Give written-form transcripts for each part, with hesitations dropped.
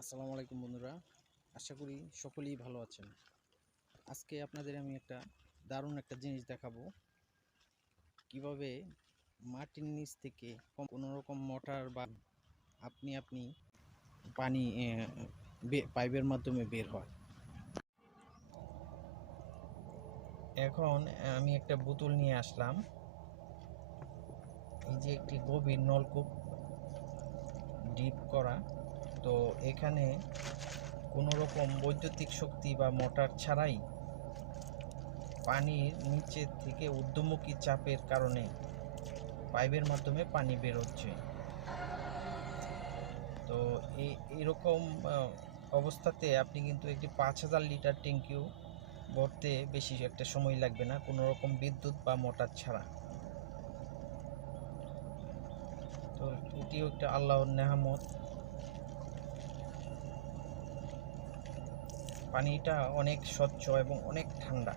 আসসালামু আলাইকুম বন্ধুরা, আশা করি সকলেই ভালো আছেন। আজকে আপনাদের আমি দারুণ একটা জিনিস দেখাবো, কিভাবে মাটির নিচ থেকে কোনো রকম মোটর বা আপনি পানি পাইপের মাধ্যমে বের হয়। এখন আমি একটা বোতল নিয়ে আসলাম। এই যে একটি গভীর নলকূপ ডিপ করা, তো এখানে কোনো রকম বৈদ্যুতিক শক্তি বা মোটর ছাড়াই পানির নিচে থেকে ঊর্ধ্বমুখী চাপের কারণে পাইপের মাধ্যমে পানি বের হচ্ছে। তো এইরকম অবস্থাতে আপনি কিন্তু একটি 5000 লিটার ট্যাঙ্কিও ভরতে বেশি একটা সময় লাগবে না, কোনো রকম বিদ্যুৎ বা মোটর ছাড়া। তো এটিও একটা আল্লাহর নেয়ামত। পানিটা অনেক স্বচ্ছ এবং অনেক ঠান্ডা,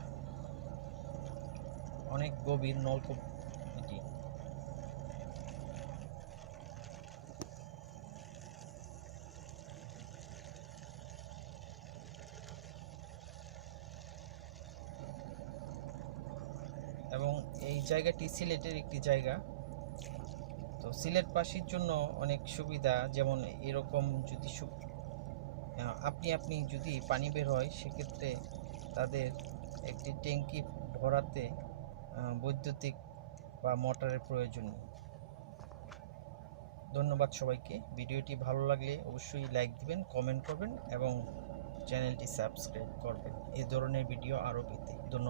অনেক গভীর নলকূপ এটি। এবং এই জায়গাটি সিলেটের একটি জায়গা। তো সিলেটবাসীর জন্য অনেক সুবিধা, যেমন এরকম যদি আপনি যদি পানি বের হয়, সেক্ষেত্রে তাদের একটি ট্যাঙ্কি ভরাতে বৈদ্যুতিক বা মোটরের প্রয়োজন নেই। ধন্যবাদ সবাইকে। ভিডিওটি ভালো লাগলে অবশ্যই লাইক দিবেন, কমেন্ট করবেন এবং চ্যানেলটি সাবস্ক্রাইব করবেন এই ধরনের ভিডিও আরও পেতে।